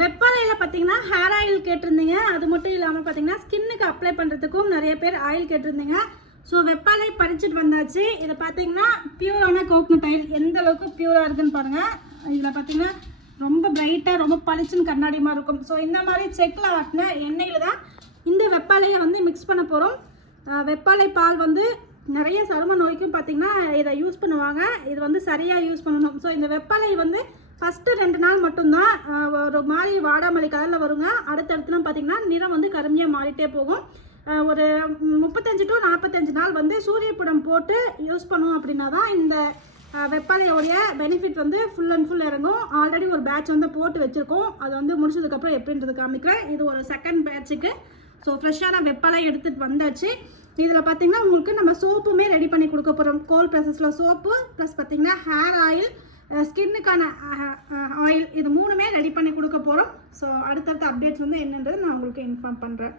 வெப்பாலையில் பார்த்தீங்கன்னா hair oil கேட்டிருந்தீங்க. அது மட்டும் இல்லாமல் பார்த்தீங்கன்னா ஸ்கின்னுக்கு அப்ளை பண்ணுறதுக்கும் நிறைய பேர் ஆயில் கேட்டிருந்தீங்க. ஸோ வெப்பாலை பறிச்சுட்டு வந்தாச்சு. இதை பார்த்தீங்கன்னா பியூரான கோகனட் ஆயில் எந்த அளவுக்கு பியூராக இருக்குதுன்னு பாருங்கள். இதில் பார்த்தீங்கன்னா ரொம்ப பிரைட்டாக ரொம்ப பளிச்சுன்னு கண்ணாடி மாதிரி இருக்கும். ஸோ இந்த மாதிரி செக்கில் ஆட்டின எண்ணெயில் தான் இந்த வெப்பாலையை வந்து மிக்ஸ் பண்ண போகிறோம். வெப்பாலை பால் வந்து நிறைய சரும நோய்க்கும் பார்த்திங்கன்னா இதை யூஸ் பண்ணுவாங்க. இது வந்து சரியாக யூஸ் பண்ணணும். ஸோ இந்த வெப்பாலை வந்து ஃபஸ்ட்டு 2 நாள் மட்டும்தான் ஒரு மாதிரி வாடாமல்லி கலரில் வருங்க. அடுத்தடுத்துலாம் பார்த்திங்கன்னா நிறம் வந்து கருமையாக மாறிட்டே போகும். ஒரு 35 to 45 நாள் வந்து சூரியப்புடம் போட்டு யூஸ் பண்ணுவோம். அப்படின்னா தான் இந்த வெப்பாலையோடைய பெனிஃபிட் வந்து ஃபுல் அண்ட் ஃபுல் இறங்கும். ஆல்ரெடி ஒரு பேட்ச் வந்து போட்டு வச்சுருக்கோம். அது வந்து முடிச்சதுக்கப்புறம் எப்படின்றது காமிக்கிறேன். இது ஒரு செகண்ட் பேட்சுக்கு. ஸோ ஃப்ரெஷ்ஷான வெப்பாலை எடுத்துகிட்டு வந்தாச்சு. இதில் பார்த்திங்கன்னா உங்களுக்கு நம்ம சோப்புமே ரெடி பண்ணி கொடுக்க போகிறோம். கோல்ட் ப்ரெஸஸில் சோப்பு ப்ளஸ் பார்த்திங்கன்னா ஹேர் ஆயில், ஸ்கின்னுக்கான ஆயில், இது 3மே ரெடி பண்ணி கொடுக்க போகிறோம். ஸோ அடுத்தடுத்த அப்டேட்ஸ் வந்து என்னன்றது நான் உங்களுக்கு இன்ஃபார்ம் பண்ணுறேன்.